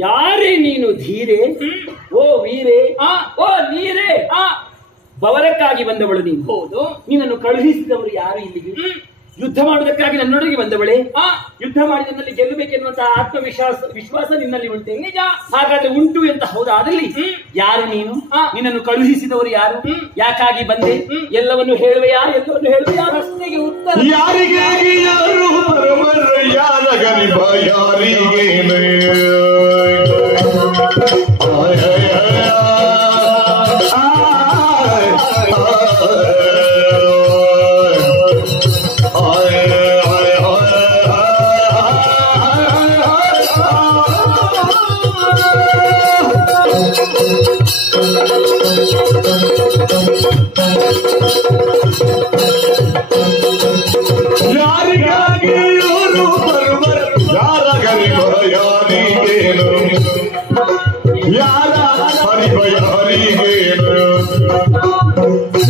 ಯಾರೇ ನೀನು ಧೀರೆ? ಓ ವೀರೆ, ಓ ನೀರೇ, ಬವರಕ್ಕಾಗಿ ಬಂದವಳು ನೀನು. ಹೌದು. ನೀನನ್ನು ಕಳುಹಿಸಿದವರು ಯಾರು ಇಲ್ಲಿಗೆ? ಯುದ್ಧ ಮಾಡುವುದಕ್ಕಾಗಿ ನನ್ನೊಳಗೆ ಬಂದವಳೆ. ಯುದ್ಧ ಮಾಡಿದಲ್ಲಿ ಗೆಲ್ಲಬೇಕೆನ್ನುವಂತಹ ವಿಶ್ವಾಸ ನಿನ್ನಲ್ಲಿ ಉಂಟೆ? ನಿಜ. ಹಾಗಾದ್ರೆ ಉಂಟು ಅಂತ ಹೌದಾದಲ್ಲಿ ಯಾರು ನೀನು? ನಿನ್ನನ್ನು ಕಳುಹಿಸಿದವರು ಯಾರು? ಯಾಕಾಗಿ ಬಂದೆ? ಎಲ್ಲವನ್ನು ಹೇಳುವೆಯಾ? ಎಲ್ಲವನ್ನು ಹೇಳುವೆಯಾ? ಪ್ರಶ್ನೆಗೆ ಉತ್ತರ ಯಾರಿಗೆ ಯಾರು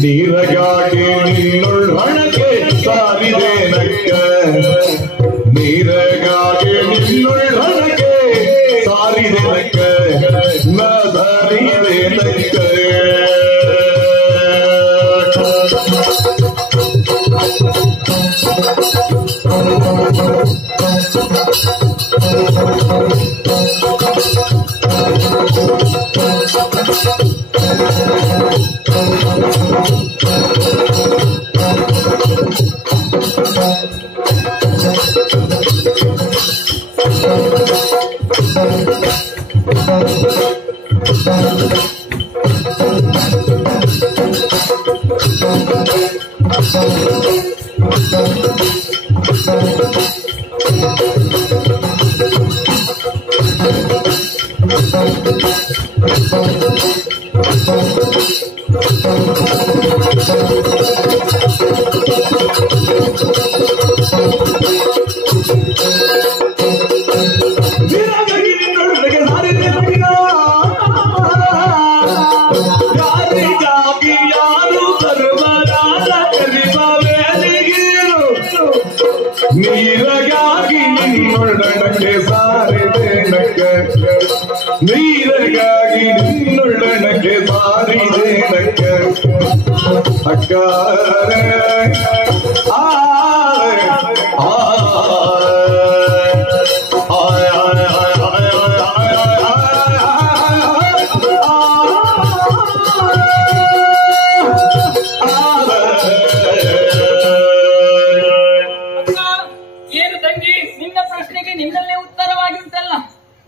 ನೀರಗಾಗಿ ನಿನ್ನುಳ್ಳೊಳಗೆ ಸಾರಿದೇನಕ್ಕ, ನೀರಗಾಗಿ ನಿನ್ನುಳ್ಳೊಳಗೆ ಸಾರಿದೇನಕ್ಕ, ನರಿದೇನಕ್ಕ. ನೀರಗಾಗಿ ನಿನ್ನೊಡನಕ್ಕೆ ಸಾರಿದೇನಕ್ಕ, ನೀರಗಾಗಿ ನಿನ್ನೊಡನಕ್ಕೆ ಸಾರಿದೇನಕ್ಕ. ಅಕ್ಕ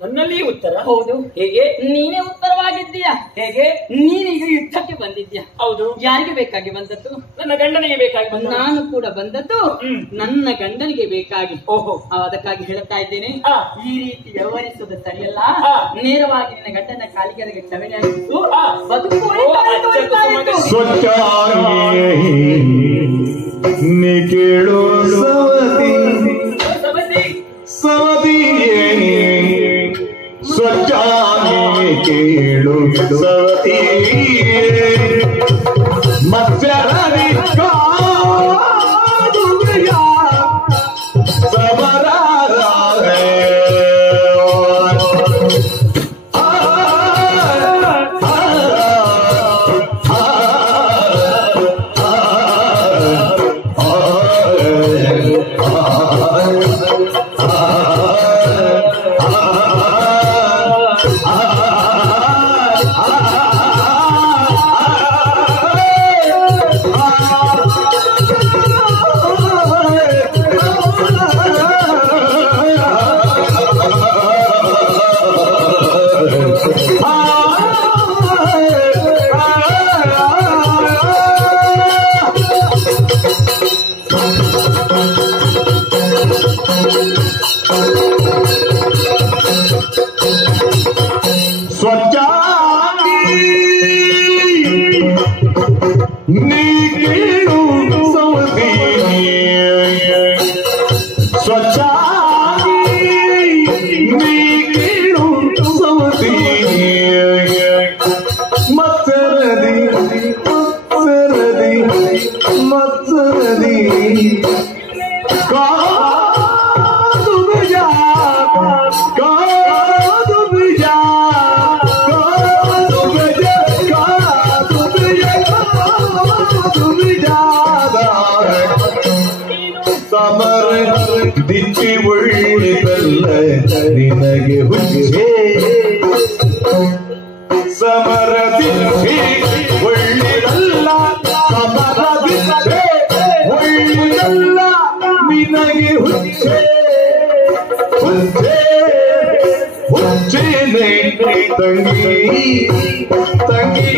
ನನ್ನಲ್ಲಿ ಉತ್ತರ? ಹೌದು. ಹೇಗೆ? ನೀನೇ ಉತ್ತರವಾಗಿದ್ದೀಯಾ? ಹೇಗೆ? ನೀನೀಗ ಯುದ್ಧಕ್ಕೆ ಬಂದಿದ್ಯಾ? ಹೌದು. ಯಾರಿಗೆ ಬೇಕಾಗಿ ಬಂದದ್ದು? ನನ್ನ ಗಂಡನಿಗೆ ಬೇಕಾಗಿ ಬಂದ. ನಾನು ಕೂಡ ಬಂದದ್ದು ನನ್ನ ಗಂಡನಿಗೆ ಬೇಕಾಗಿ. ಓಹೋ. ಅದಕ್ಕಾಗಿ ಹೇಳ್ತಾ ಇದ್ದೇನೆ, ಈ ರೀತಿ ವ್ಯವಹರಿಸುವುದು ಸರಿಯಲ್ಲ. ನೇರವಾಗಿ ನಿನ್ನ ಗಂಡನ ಕಾಲಿಗೆರೆಗೆ ಕ್ಷಮೆ ಆಗಿತ್ತು ಬದುಕು ನೀ ಕೇಳು ಸವತಿ ಸ್ವಚ್ಛಾಗಿ ಕೇಳು ಸವತಿ ಮತ್ಸ್ಯರನಿ ಕಾದುವೆಯ ಸಮರ ಸ್ವಚ್ಛಾಗಿ ನೀ ಕೇಳು ಸವತಿ ಸ್ವಚ್ಛಾಗಿ ನೀ ಕೇಳು ಸವತಿ ಮತ್ಸರದಿ ಮತ್ಸರದಿ ಕಾದು ಬಿಜ ಕಾದು ಬಿಜ ಕಾದು ಬಿಜ ಕಾದು ಬಿಜ ಕಾದು ಬಿಜಾದ ಸಮರ ದಿಚ್ಚಿ ಒಳ್ಳಿದಲ್ಲ ನಿನಗೆ ಹುಚ್ಚೆ ಸಮರ ದಿಚ್ಚಿ ಒಳ್ಳಿದಲ್ಲ ಸಮರ ದಿಚ್ಚೆ ಒಳ್ಳಿದಲ್ಲ ನಿನಗೆ ಹುಚ್ಚೆ ಹುಚ್ಚೆ ಹುಚ್ಚೇನೆ ತಂಗಿ ತಂಗಿ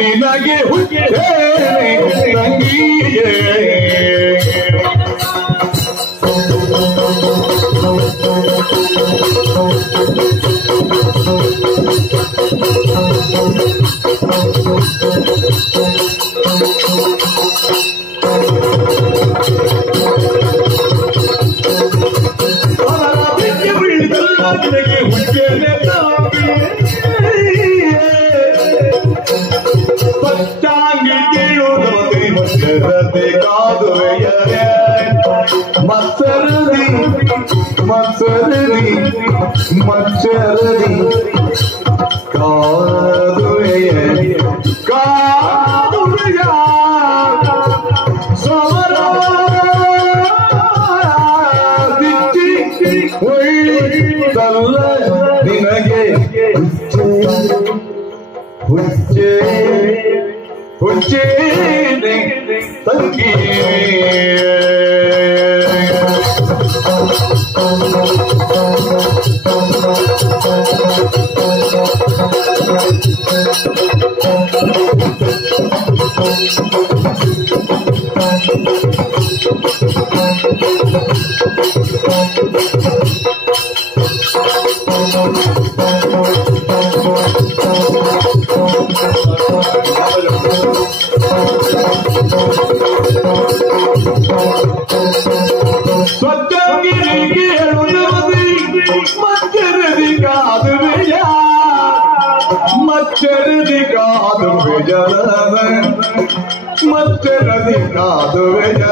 ನಿನಗೆ ಹುಚ್ಚೆ ತಂಗಿಯೇ ನಿನಗೆ ಹುಚ್ಚೆನೆ ಪಚ್ಚಾಂಗಿ ಕೇಳುವುದೇ ಮಚ್ಚರದೆ ಕಾದುವೆಯರೆ ಮಚ್ಚರದಿ ಮಚ್ಚರದಿ ಮಚ್ಚರದಿ ಕಾದುವೆಯ ಕಾದುವೆಯ ಸಮರ ದಿಚ್ಚಿ ಒಳ್ಳಿದಲ್ಲ ನಿನಗೆ ಹುಚ್ಚೆ ಹುಚ್ಚೇನೆ ತಂಗಿ ಸ್ವಚ್ಛಗಿರಿಗೆ ಹೇಳುವುದಿ ಮಚ್ಚರದಿ ಕಾದುವೆಯ ಮಚ್ಚರದಿ ಕಾದುವೆಯ ಮಚ್ಚರದಿ ಕಾದುವೆಯ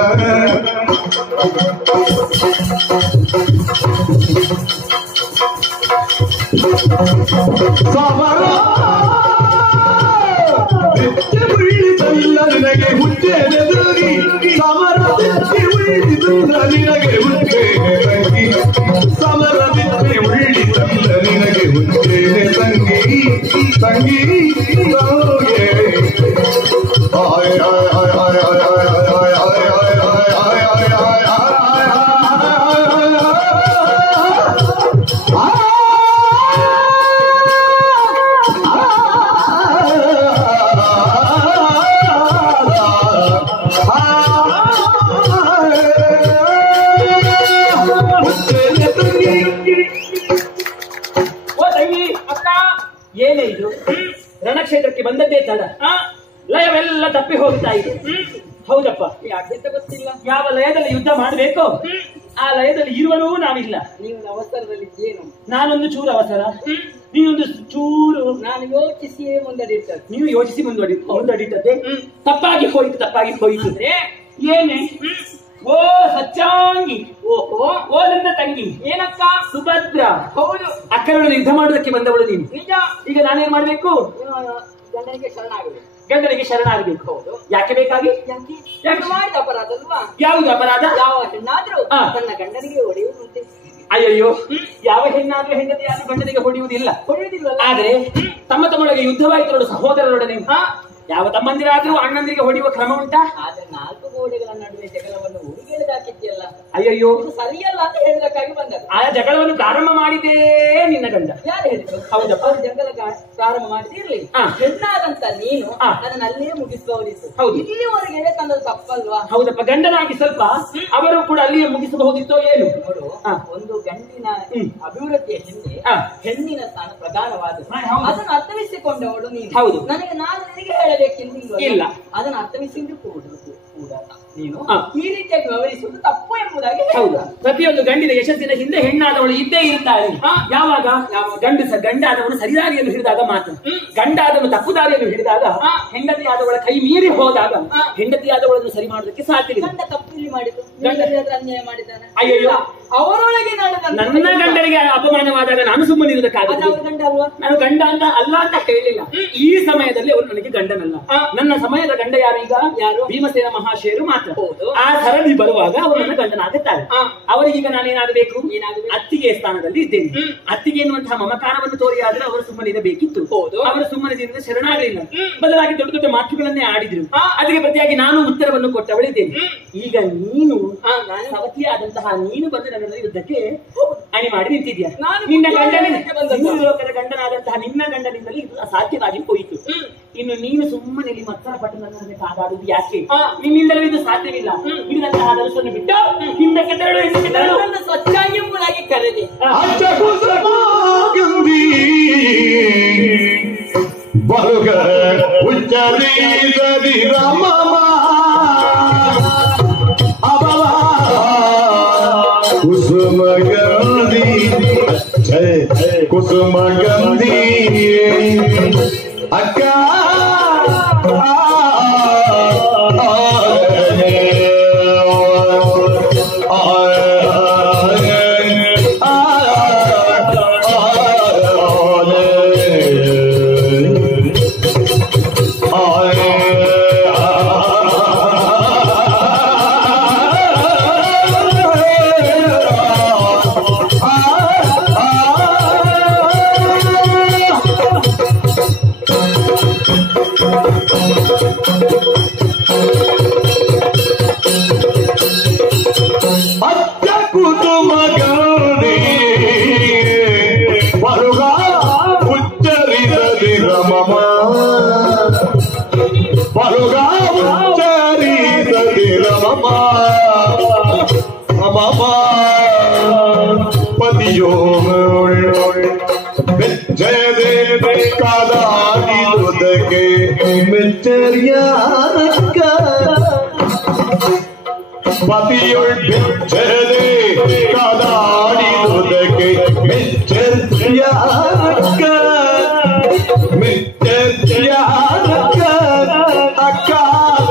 ಸಮರ ನಿನಗೆ ಹುಚ್ಚೆ ಸಮರ ನಿನಗೆ ಹುಚ್ಚೇನೆ ತಂಗಿ ಸಮರದಿದ್ದೆ ಉಳ್ಳಿ ತಂದ ನಿನಗೆ ಹುಚ್ಚೇನೆ ತಂಗಿ ತಂಗಿ ತಂಗೆ ಆಯ್ ಆಯ್ ಆಯ್ ಆಯ್ ಆಯ್ ಆಯ್ ಆಯ್ ಆಯ್ ಆಯ್ ಆಯ್ ಏನೇ ಇದು ರಣಕ್ಷೇತ್ರಕ್ಕೆ ಬಂದದ್ದೇ ತಡ ಲಯವೆಲ್ಲ ತಪ್ಪಿ ಹೋಗ್ತಾ ಇದೆ. ಹೌದಪ್ಪ, ಯಾಕೆಂತ ಗೊತ್ತಿಲ್ಲ. ಯಾವ ಲಯದಲ್ಲಿ ಯುದ್ಧ ಮಾಡಬೇಕೋ ಆ ಲಯದಲ್ಲಿ ಇರುವರೂ ನಾವಿಲ್ಲ. ನೀವು ಅವಸರದಲ್ಲಿ ಏನು? ನಾನೊಂದು ಚೂರು ಅವಸರ, ನೀನೊಂದು ಚೂರು. ನಾನು ಯೋಚಿಸಿಯೇ ಮುಂದಡಿಟ್ಟದ್ದು. ನೀವು ಯೋಚಿಸಿ ಮುಂದಡಿಟ್ಟದ್ದೇ ತಪ್ಪಾಗಿ ಹೋಯಿತು. ಏನೇ? ಓ ಸಚ್ಚಾಂಗಿ, ಓಹೋ ಓ ನನ್ನ ತಂಗಿ. ಏನಕ್ಕ? ಸುಭದ್ರ. ಹೌದು, ಅಕ್ಕರನ್ನು ಯುದ್ಧ ಮಾಡುವುದಕ್ಕೆ ಬಂದವಳು ನೀನು. ನಿಜ. ಈಗ ನಾನೇನ್ ಮಾಡ್ಬೇಕು? ಗಂಡನಿಗೆ ಶರಣಾಗಬೇಕು. ಗಂಡನಿಗೆ ಶರಣಾಗಬೇಕು. ಹೌದು. ಯಾಕೆ ಬೇಕಾಗಿ? ಯಾಕೆ ಮಾಡಿದ ಅಪರಾಧ ಅಲ್ವಾ? ಯಾವುದು ಅಪರಾಧ? ಯಾವ ಹೆಣ್ಣಾದ್ರೂ ತನ್ನ ಗಂಡನಿಗೆ ಹೊಡೆಯುವಂತೆ. ಅಯ್ಯಯ್ಯೋ, ಯಾವ ಹೆಣ್ಣಾದ್ರೂ ಹೆಂಡತಿ ಯಾರು ಗಂಡನಿಗೆ ಹೊಡೆಯುವುದಿಲ್ಲ. ಆದ್ರೆ ತಮ್ಮೊಳಗೆ ಯುದ್ಧವಾಯಿತು ನೋಡು ಸಹೋದರರೊಡನೆ. ಯಾವ ತಮ್ಮಂದಿರಾದ್ರೂ ಅಣ್ಣಂದಿರಿಗೆ ಹೊಡೆಯುವ ಕ್ರಮ ಉಂಟಾ? ಆದ್ರೆ 4 ಗೋಡೆಗಳ ನಡುವೆ ಜಗಳವನ್ನು ಹುಡುಗಿಳಿದಾಕಿದ್ಯಲ್ಲ. ಅಯ್ಯಯ್ಯೋ, ಇದು ಸರಿಯಲ್ಲ ಅಂತ ಹೇಳೋದಕ್ಕಾಗಿ ಬಂದದ್ದು. ಆ ಜಗಳವನ್ನು ಪ್ರಾರಂಭ ಮಾಡಿದೇ ನಿನ್ನ ಗಂಡ. ಯಾರು ಹೇಳಿದ್ರು? ಹೌದಪ್ಪ, ಅವ್ರು ಜಗಳ ಪ್ರಾರಂಭ ಮಾಡಿದಿರ್ಲಿ. ಹೆಣ್ಣಾದಂತ ನೀನು ಅದನ್ನ ಅಲ್ಲೇ ಮುಗಿಸಬಹುದಿತ್ತು. ಹೌದು, ಇಲ್ಲಿವರೆಗೆ ತಂದದ್ದು ತಪ್ಪಲ್ವಾ? ಹೌದಪ್ಪ, ಗಂಡನಾಗಿ ಸ್ವಲ್ಪ ಅವರು ಕೂಡ ಅಲ್ಲಿಯೇ ಮುಗಿಸಬಹುದಿತ್ತೋ ಏನು? ನೋಡು, ಒಂದು ಗಂಡಿನ ಅಭಿವೃದ್ಧಿಯ ಹಿಂದೆ ಹೆಣ್ಣಿನ ಸ್ಥಾನ ಪ್ರಧಾನವಾದ ಅದನ್ನು ಅರ್ಥವಿಸಿಕೊಂಡವಳು ನೀನು. ಹೌದು, ನಾನು ನಿನಗೆ ಹೇಳಬೇಕೆಂದು ಇಲ್ಲ. ಅದನ್ನು ಅರ್ಥವಿಸಿದ್ದು ಕೂಡ ನೀನು ಈ ರೀತಿಯಾಗಿ ವ್ಯವಹರಿಸುವುದು ತಪ್ಪು ಎಂಬುದಾಗಿ. ಹೌದಾ? ಪ್ರತಿಯೊಂದು ಗಂಡಿನ ಯಶಸ್ಸಿನ ಹಿಂದೆ ಹೆಣ್ಣಾದವಳು ಇದ್ದೇ ಇರ್ತಾಳೆ. ಯಾವಾಗ? ಗಂಡಾದವನು ಸರಿದಾರಿಯನ್ನು ಹಿಡಿದಾಗ ಮಾತ್ರ. ಗಂಡಾದವನು ತಪ್ಪು ದಾರಿಯನ್ನು ಹಿಡಿದಾಗ, ಹೆಂಡತಿಯಾದವಳ ಕೈ ಮೀರಿ ಹೋದಾಗ ಹೆಂಡತಿಯಾದವಳನ್ನು ಸರಿ ಮಾಡೋದಕ್ಕೆ ಸಾಧ್ಯವಿಲ್ಲ. ಗಂಡ ತಪ್ಪು ಇಲ್ಲಿ ಮಾಡಿದ್ದು, ಅನ್ಯಾಯ ಮಾಡಿದ್ದಾನೆ. ಅಯ್ಯಯ್ಯೋ, ಅವರೊಳಗೆ ನನ್ನ ಗಂಡನಿಗೆ ಅಪಮಾನವಾದಾಗ ನಾನು ಸುಮ್ಮನಿರುವುದಕ್ಕಾಗಲ್ಲ. ಗಂಡ ಅಲ್ವಾ? ನಾನು ಗಂಡ ಅಂತ ಅಲ್ಲ ಅಂತ ಹೇಳಿಲ್ಲ. ಈ ಸಮಯದಲ್ಲಿ ಅವರು ನನಗೆ ಗಂಡನಲ್ಲ. ನನ್ನ ಸಮಯದ ಗಂಡ ಯಾರು? ಈಗ ಯಾರು? ಭೀಮಸೇನ ಮಹಾಶಯರು ಮಾತ್ರ. ಆ ಸರಣಿ ಬರುವಾಗ ಅವರು ನನ್ನ ಗಂಡನಾಗುತ್ತಾರೆ. ಅವರಿಗೀಗ ನಾನೇನಾಗಬೇಕು? ಅತ್ತಿಗೆ ಸ್ಥಾನದಲ್ಲಿ ಇದ್ದೇನೆ. ಅತ್ತಿಗೆ ಎನ್ನುವಂತಹ ಮಮಕಾರವನ್ನು ತೋರಿ ಆದ್ರೆ ಅವರು ಸುಮ್ಮನಿರಬೇಕಿತ್ತು. ಅವರು ಸುಮ್ಮನದಿಂದ ಶರಣಾಗಲಿಲ್ಲ, ಬದಲಾಗಿ ದೊಡ್ಡ ದೊಡ್ಡ ಮಾತುಗಳನ್ನೇ ಆಡಿದ್ರು. ಅದಕ್ಕೆ ಪ್ರತಿಯಾಗಿ ನಾನು ಉತ್ತರವನ್ನು ಕೊಟ್ಟವಳಿದ್ದೇನೆ. ಈಗ ನೀನು ಸವತಿಯಾದಂತಹ ನೀನು ಬಂದು ನನ್ನ ಯುದ್ಧಕ್ಕೆ ಅಣಿ ಮಾಡಿ ನಿಂತಿದ್ಯಾ. ನಿನ್ನ ಲೋಕದ ಗಂಡನಾದಂತಹ ನಿನ್ನ ಗಂಡನಿಂದಲೇ ಇದು ಅಸಾಧ್ಯವಾಗಿ ಹೋಯಿತು. ಇನ್ನು ನೀನು ಸುಮ್ಮನೆ ಇಲ್ಲಿ ಮತ್ತರ ಪಟ್ಟು ನನ್ನ ಕಾದಾಡುವುದು ಯಾಕೆ? ನಿನ್ನಿಂದಲೂ ಇದು ಸಾಧ್ಯವಿಲ್ಲ. ಹಿಡಿದಂತಹ ದರ್ಶನ ಬಿಟ್ಟು ಹಿಂದಕ್ಕೆ ತೆರಳು. ಸ್ವಚ್ಛಾಗಿ ಎಂಬುದಾಗಿ ಕರೆದೆ. ಬರುಗ ಉಚ್ಚರಿಸದಿ ರಮಮ ಅಬಲ ಕುಸುಮ ಗಂಧಿ ಕುಸುಮ ಗಂಧಿ ಅಕ್ಕ ಪತಿಯೋ ಜಯದೇ ಕಾದಾಡಿದುದಕ್ಕೆ ಮೆಚ್ಚರ್ಯಾರಕ್ಕ ಪತಿಯೊಳ್ ಜಯದೇ ಕಾದಾಡಿದುದಕ್ಕೆ ಮೆಚ್ಚರ್ಯಾರಕ್ಕ ಮೆಚ್ಚರ್ಯಾರಕ್ಕ ಅಕ್ಕಾಲ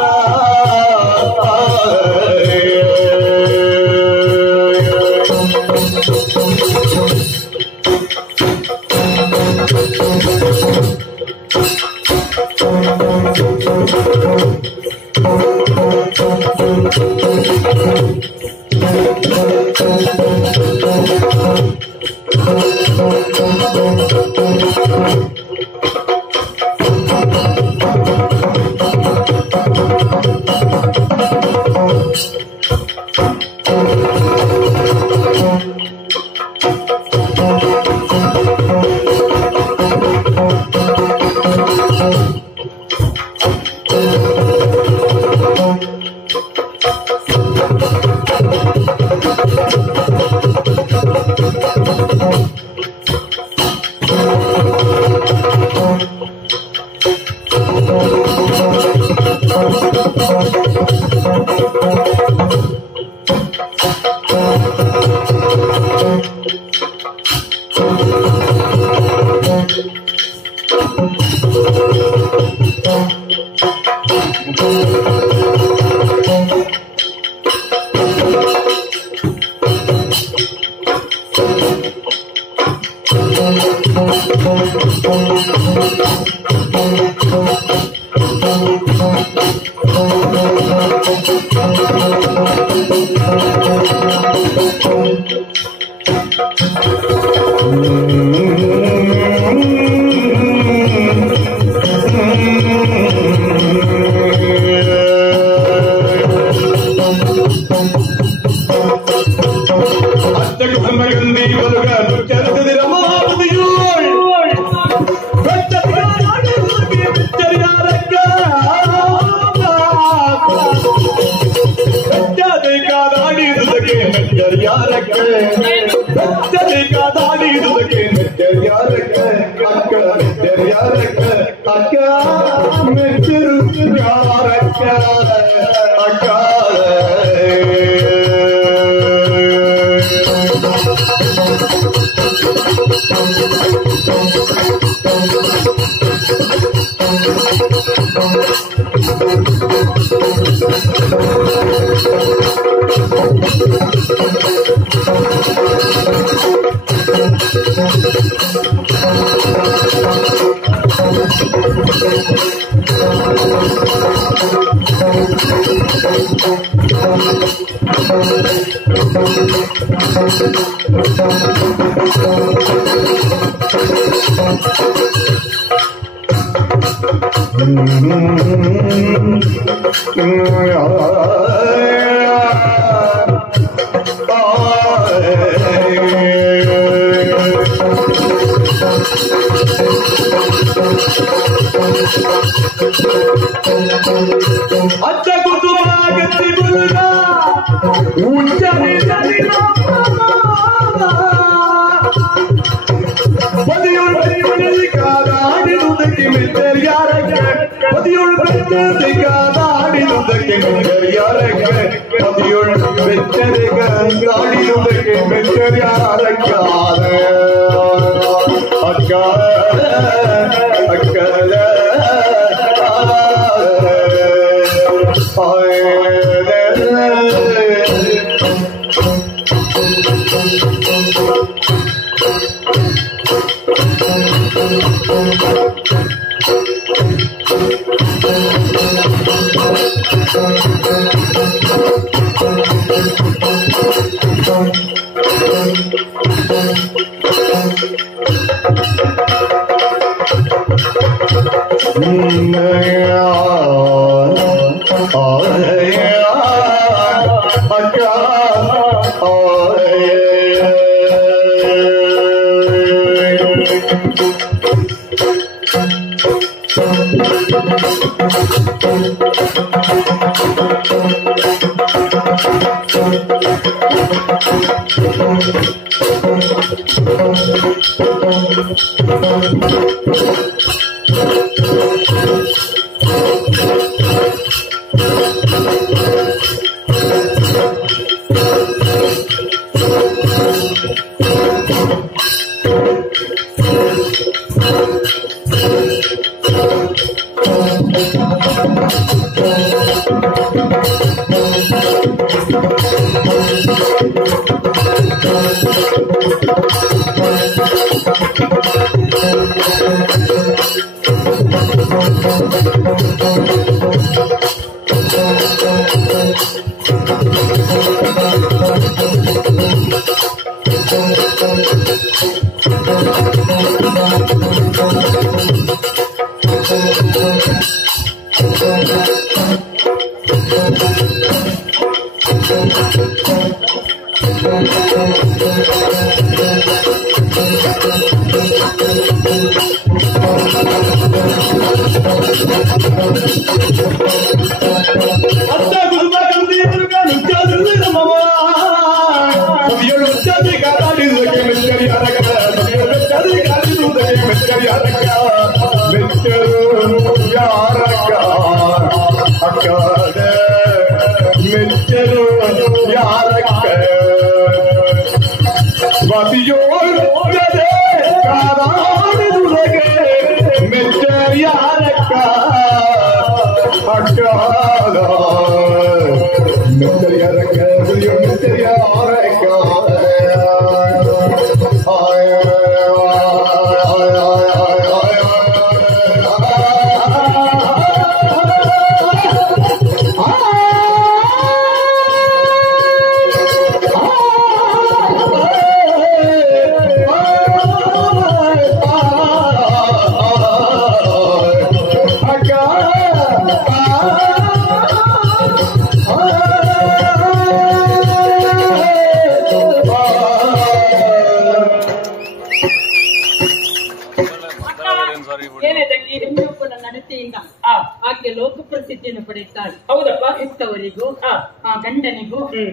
ಇಟ್ಟಾಳೆ. ಹೌದಪ್ಪ. ಹೆತ್ತವರಿಗೂ ಹಾ. ಆ ಗಂಡನಿಗೂ ಹ್ಮ್.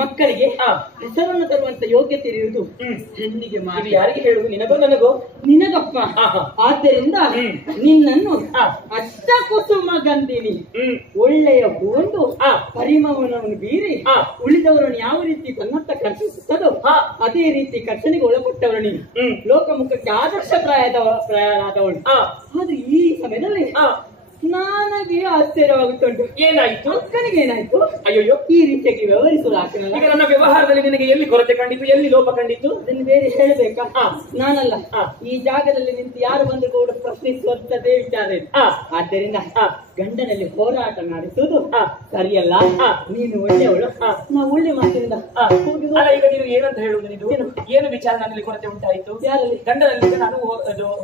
ಮಕ್ಕಳಿಗೆ ಹೆಸರನ್ನು ತರುವಂತ ಯೋಗ್ಯತೆ ಇರುವುದು ಹೆಣ್ಣಿಗೆ ಇದು ಮಾಡಿ. ಯಾರಿಗೆ ಹೇಳುದು, ನಿನಗೋ ನನಗೋ? ನಿನಗಪ್ಪ. ಆದ್ದರಿಂದ ನಿನ್ನನ್ನು ಹಾ. ಅಷ್ಟ ಕುಸುಮ ಗಂಧಿನಿ ಹ್ಮ್. ಒಳ್ಳೆಯ ಒಂದು ಹಾ. ಪರಿಮಳವನ್ನು ಬೀರಿ ಹಾ. ಉಳಿದವರನ್ನು ಯಾವ ರೀತಿ ತನ್ನತ್ತ ಕರ್ಷಿಸುತ್ತದೋ ಹಾ. ಅದೇ ರೀತಿ ಕರ್ಷಣೆಗೆ ಒಳಪಟ್ಟವಳು ನೀನು. ಲೋಕಮುಖಕ್ಕೆ ಆದರ್ಶಪ್ರಾಯದವಳು. ಆದ್ರೆ ಈ ಸಮಯದಲ್ಲಿ ನನಗೆ ಆಶ್ಚರ್ಯವಾಗುತ್ತುಂಟು. ಏನಾಯ್ತು? ಅಕ್ಕನಿಗೆ ಏನಾಯ್ತು? ಅಯ್ಯೋ, ಈ ರೀತಿಯಾಗಿ ವ್ಯವಹರಿಸಲು ಆಗ್ತಾನಲ್ಲ. ಈಗ ನನ್ನ ವ್ಯವಹಾರದಲ್ಲಿ ನಿನಗೆ ಎಲ್ಲಿ ಕೊರತೆ ಕಂಡಿತು, ಎಲ್ಲಿ ಲೋಪ ಕಂಡಿತು? ಅದನ್ನು ಬೇರೆ ಹೇಳಬೇಕಾ? ನಾನಲ್ಲ, ಹಾ. ಈ ಜಾಗದಲ್ಲಿ ನಿಂತು ಯಾರು ಬಂದು ಕೂಡ ಪ್ರಶ್ನಿಸುವಂತದೇ ವಿಚಾರ ಇದೆ. ಆದ್ದರಿಂದ ಗಂಡನಲ್ಲಿ ಹೋರಾಟ ನಡೆಸುವುದು ಸರಿಯಲ್ಲ. ನೀನು ಒಳ್ಳೆಯವಳು, ನಾವು ಒಳ್ಳೆ ಮಾತಿನಿಂದ ಅಲ್ಲ, ಈಗ ನೀನು ಏನಂತ ಹೇಳುವುದು? ನೀನು ಏನು ವಿಚಾರ ನನ್ನಲ್ಲಿ ಕೊರತೆ ಉಂಟಾಯಿತು? ಯಾರಲ್ಲಿ? ಗಂಡನಲ್ಲಿ ನಾನು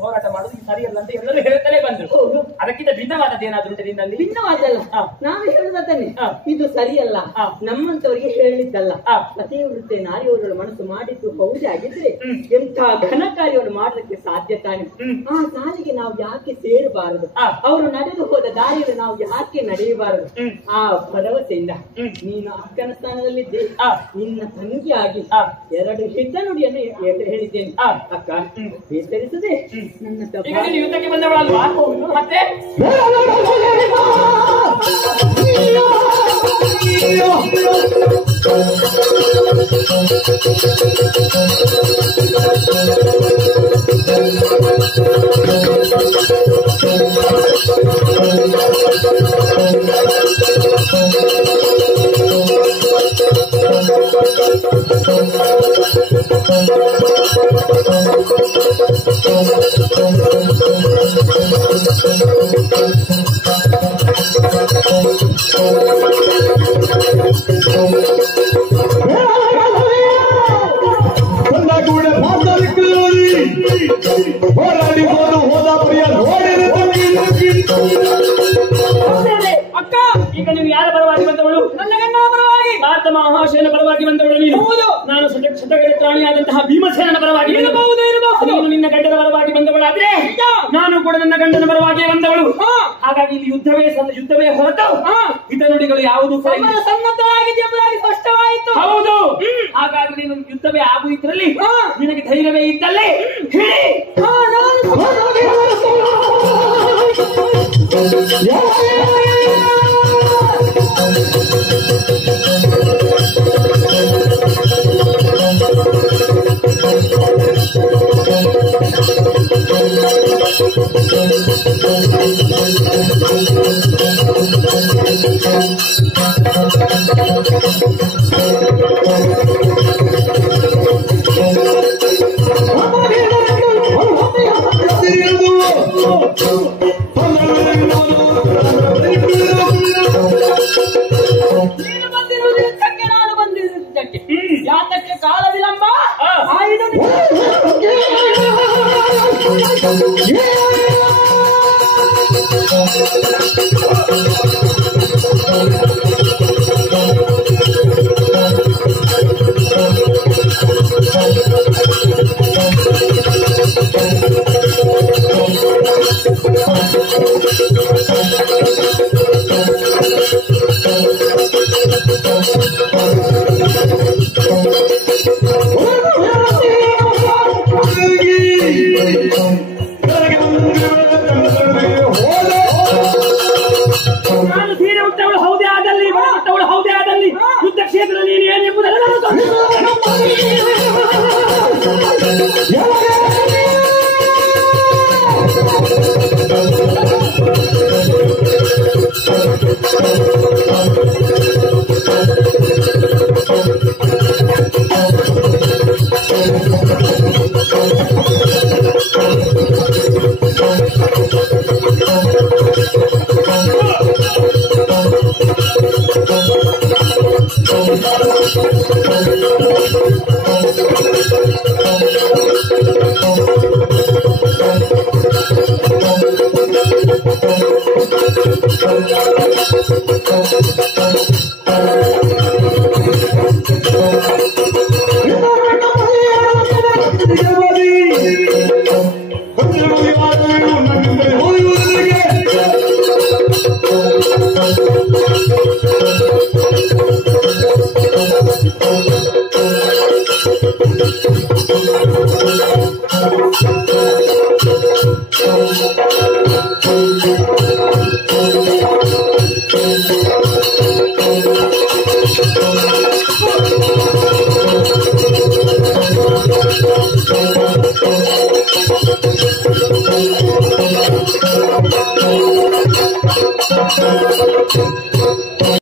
ಹೋರಾಟ ಮಾಡುದು ಸರಿಯಲ್ಲ ಅಂತ ಎಲ್ಲರೂ ಹೇಳ್ತಾನೆ ಬಂದ್ರು. ಅದಕ್ಕಿಂತ ಭಿನ್ನವಾದದ್ದೇನಾದ್ರೂ ಉಂಟು ನಿನ್ನಲ್ಲಿ? ಭಿನ್ನವಾದಲ್ಲ, ನಾವೇ ಹೇಳುವುದನ್ನೇ. ಇದು ಸರಿಯಲ್ಲ, ನಮ್ಮಂತವರಿಗೆ ಹೇಳಿದ್ದಲ್ಲ. ಸತಿಯವೃತ್ತೆ ನಾರಿಯವರ ಮನಸ್ಸು ಮಾಡಿದ್ದು ಹೌದೇ ಆಗಿದ್ರೆ ಎಂಥ ಘನ ಕಾರ್ಯವನ್ನು ಮಾಡೋದಕ್ಕೆ ಸಾಧ್ಯ ತಾನೆ. ಆ ಸಾಲಿಗೆ ನಾವು ಯಾಕೆ ಸೇರಬಾರದು? ಅವರು ನಡೆದು ಹೋದ ದಾರಿಯಲ್ಲಿ ನಾವು ಯಾಕೆ ನಡೆಯಬಾರದು? ಆ ಭರವಸೆಯಿಂದ ನೀನು ಅಕ್ಕನ ಸ್ಥಾನದಲ್ಲಿದ್ದೆ, ನಿನ್ನ ತಂಗಿಯಾಗಿ ಎರಡು ಹಿತ ನುಡಿಯನ್ನು ಹೇಳಿದ್ದೇನೆ. ಅಕ್ಕ, ಬೇಸರಿಸದೆ ನನ್ನ ಯುದ್ಧಕ್ಕೆ ಬಂದವಳಲ್ವಾ? ಮತ್ತೆ ಕೂಡ ಹೋರಾಡಿಕೊಂಡು ಹೋದ ಪ್ರಿಯ ಅಕ್ಕ, ಈಗ ನೀವು ಯಾರ ಪರವಾಗಿ ಬಂದವಳು? ನನ್ನ ಗಂಡನ ಪರವಾಗಿ. ಭಾರತ ಮಹಾಶಯನ ಪರವಾಗಿ ಬಂದವಳು ನೀನು. ಹೌದು. ನಾನು ಶತಗಜತ್ರಾಣಿಯಾದಂತಹ ಭೀಮಸೇನನ ಪರವಾಗಿ ಇರಬಹುದು. ನೀನು ನಿನ್ನ ಗಂಡನ ಪರವಾಗಿ ಬಂದವಳಾದ್ರೆ ನಾನು ಕೂಡ ನನ್ನ ಗಂಡನ ಪರವಾಗಿ ಬಂದವಳು. ಹಾಗಾಗಿ ಇಲ್ಲಿ ಯುದ್ಧವೇ ಹೊರತು ಹಿತ ನುಡಿಗಳು ಯಾವುದು ಸನ್ನದ್ಧವಾಗಿದೆ ಎಂಬುದಾಗಿ ಸ್ಪಷ್ಟವಾಯಿತು. ಹೌದು. ಹಾಗಾದ್ರೆ ನೀನು ಯುದ್ಧವೇ ಆಗುವುದರಲ್ಲಿ ನಿನಗೆ ಧೈರ್ಯವೇ ಇದ್ದಲ್ಲಿ ಹೇಳಿ. ನೀನು ಬಂದಿರುವುದಕ್ಕೆ ನಾನು ಬಂದಿರುವುದಕ್ಕೆ ಯಾತಕ್ಕೆ ಕಾಲ ವಿಳಂಬ? ನಾನು ಧೀರೆ ಹುಟ್ಟವಳು ಹೌದೇ ಆದಲ್ಲಿ, ಹುಟ್ಟವಳು ಹೌದೇ ಆದಲ್ಲಿ ಯುದ್ಧ ಕ್ಷೇತ್ರದಲ್ಲಿ ನೀನು ಏನೆಂಬುದಲ್ಲ